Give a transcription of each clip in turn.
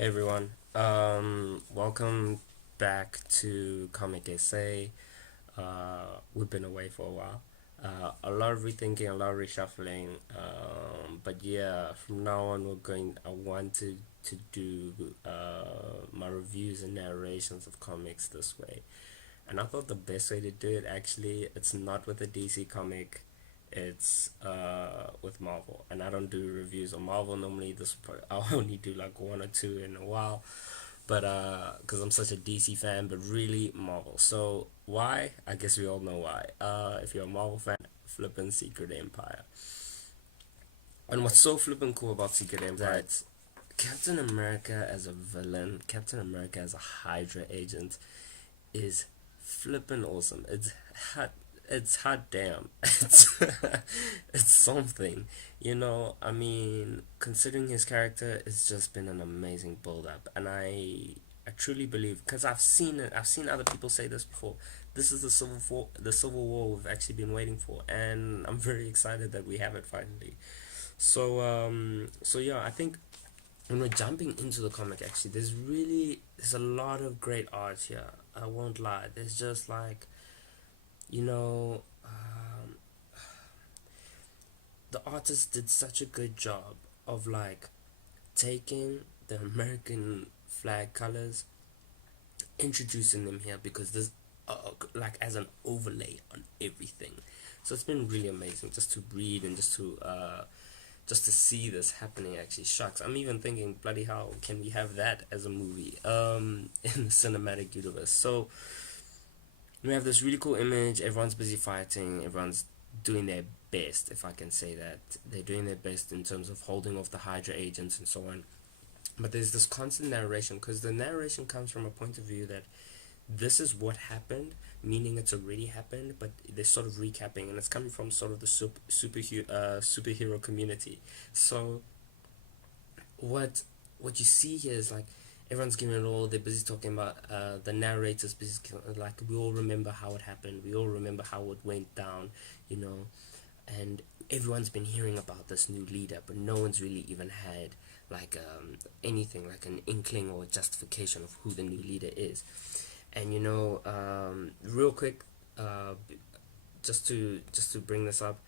Hey everyone, welcome back to Comic SA. We've been away for a while. A lot of rethinking, a lot of reshuffling. But yeah, from now on, I want to do my reviews and narrations of comics this way. And I thought the best way to do it, actually, it's not with a DC comic, it's with Marvel. And I don't do reviews on Marvel normally. I'll only do like one or two in a while, but because I'm such a DC fan, but really Marvel. So why? I guess we all know why. If you're a Marvel fan, flippin' Secret Empire. And what's so flippin' cool about Secret Empire is that Captain America as a villain, Captain America as a Hydra agent, is flippin' awesome. Hot. It's hot damn. It's something. I mean, considering his character, it's just been an amazing build up, and I truly believe, because I've seen it. I've seen other people say this before. This is the Civil War we've actually been waiting for, and I'm very excited that we have it finally. So yeah, I think when we're jumping into the comic, actually, there's a lot of great art here. I won't lie. There's just like, you know, the artist did such a good job of like taking the American flag colors, introducing them here because there's like as an overlay on everything. So it's been really amazing just to read and just to see this happening. Actually, shucks, I'm even thinking, bloody hell, can we have that as a movie in the cinematic universe? So we have this really cool image. Everyone's busy fighting. Everyone's doing their best, if I can say that. They're doing their best in terms of holding off the Hydra agents and so on. But there's this constant narration, because the narration comes from a point of view that this is what happened, meaning it's already happened, but they're sort of recapping, and it's coming from sort of the superhero community. So what you see here is like everyone's giving it all. They're busy talking about the narrator's busy, like, we all remember how it happened. We all remember how it went down, you know. And everyone's been hearing about this new leader, but no one's really even had like anything like an inkling or justification of who the new leader is. And real quick, just to bring this up,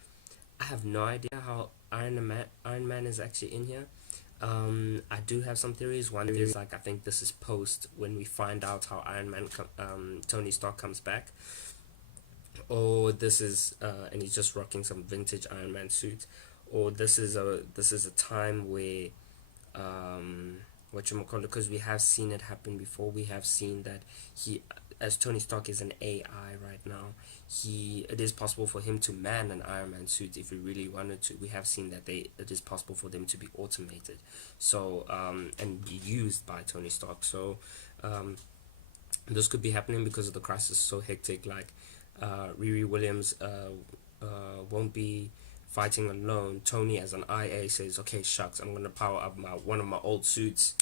I have no idea how Iron Man is actually in here. I do have some theories. One theory is like, I think this is post when we find out how Tony Stark comes back, or this is and he's just rocking some vintage Iron Man suit, or this is a time where what you call it, because we have seen it happen before. We have seen that he, as Tony Stark is an AI right now, it is possible for him to man an Iron Man suit if he really wanted to. We have seen that it is possible for them to be automated, so and used by Tony Stark. So this could be happening because of the crisis so hectic. Like Riri Williams won't be fighting alone. Tony, as an IA, says, "Okay, shucks, I'm gonna power up one of my old suits.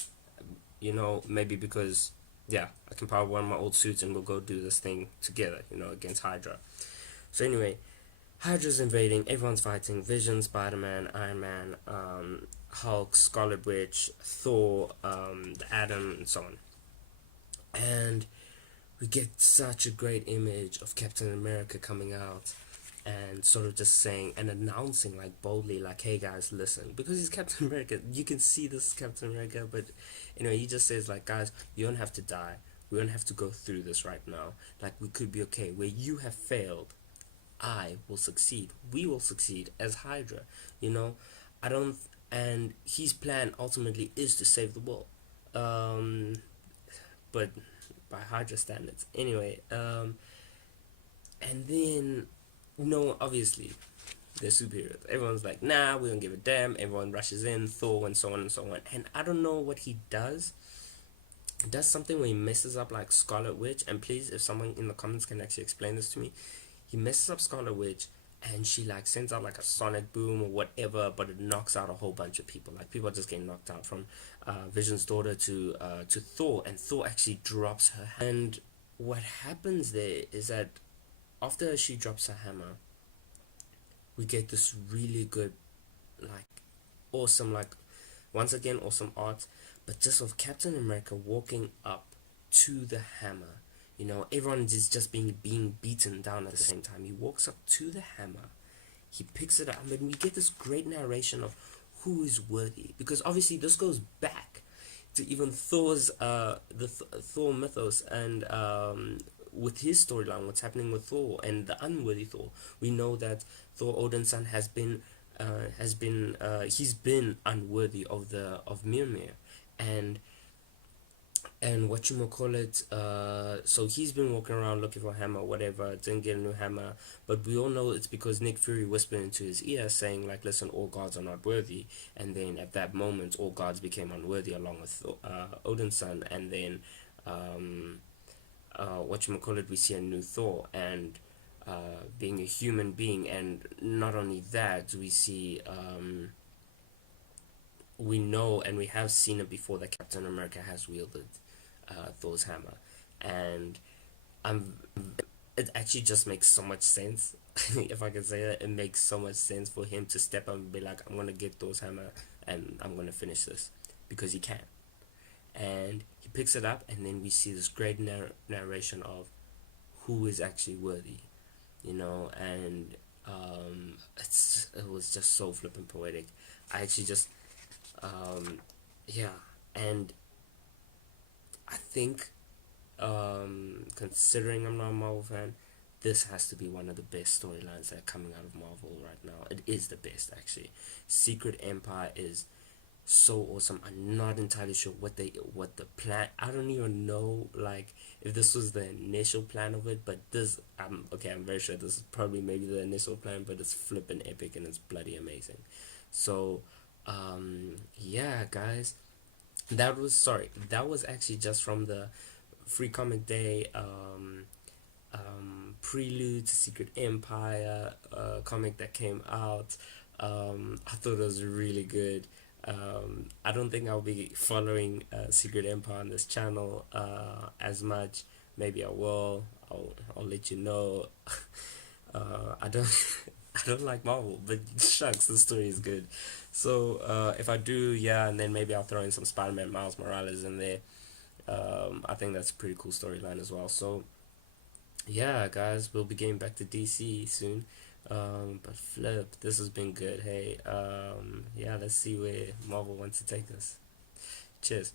Maybe because, yeah, I can power one of my old suits, and we'll go do this thing together. Against Hydra." So anyway, Hydra's invading. Everyone's fighting. Vision, Spider-Man, Iron Man, Hulk, Scarlet Witch, Thor, the Atom, and so on. And we get such a great image of Captain America coming out and sort of just saying and announcing like boldly, like, "Hey guys, listen," because he's Captain America. You can see this is Captain America, but he just says like, "Guys, you don't have to die. We don't have to go through this right now. Like, we could be okay. Where you have failed, I will succeed. We will succeed as Hydra." You know, I don't. And his plan ultimately is to save the world. Um, but by Hydra standards. Anyway, and then, obviously, they're superheroes. Everyone's like, "Nah, we don't give a damn." Everyone rushes in, Thor, and so on and so on. And I don't know what he does. He does something where he messes up like Scarlet Witch. And please, if someone in the comments can actually explain this to me, he messes up Scarlet Witch, and she like sends out like a sonic boom or whatever, but it knocks out a whole bunch of people. Like, people are just getting knocked out, from Vision's daughter to Thor, and Thor actually drops her. And what happens there is that after she drops her hammer, we get this really good, like, awesome, like, once again, awesome art, But just of Captain America walking up to the hammer, everyone is just being beaten down at the same time. He walks up to the hammer, he picks it up, and we get this great narration of who is worthy, because obviously this goes back to even Thor's Thor mythos, and with his storyline, what's happening with Thor and the unworthy Thor. We know that Thor Odin's son he's been unworthy of Mjolnir, and what you call it, so he's been walking around looking for a hammer, whatever, didn't get a new hammer, but we all know it's because Nick Fury whispered into his ear saying, like, listen, all gods are not worthy, and then at that moment all gods became unworthy along with Odin's son, and then what you call it, we see a new Thor, and being a human being, and not only that, we see we know and we have seen it before that Captain America has wielded Thor's hammer, and I'm it actually just makes so much sense. If I can say that, it makes so much sense for him to step up and be like, I'm gonna get Thor's hammer and I'm gonna finish this, because he can. And he picks it up, and then we see this great narration of who is actually worthy, and it was just so flippin' poetic. I actually just yeah, and I think, considering I'm not a Marvel fan, this has to be one of the best storylines that are coming out of Marvel right now. It is the best, actually. Secret Empire is so awesome. I'm not entirely sure what the plan. I don't even know, like, if this was the initial plan of it, but this, I'm very sure this is probably maybe the initial plan, but it's flippin' epic and it's bloody amazing. So, yeah, guys, that was actually just from the Free Comic Day Prelude to Secret Empire comic that came out. I thought it was really good. I don't think I'll be following Secret Empire on this channel as much. Maybe I will. I'll let you know. I don't I don't like Marvel, but shucks, the story is good. So if I do, yeah, and then maybe I'll throw in some Spider-Man Miles Morales in there. I think that's a pretty cool storyline as well. So yeah, guys, we'll be getting back to DC soon. But flip, this has been good. Hey, yeah, let's see where Marvel wants to take us. Cheers.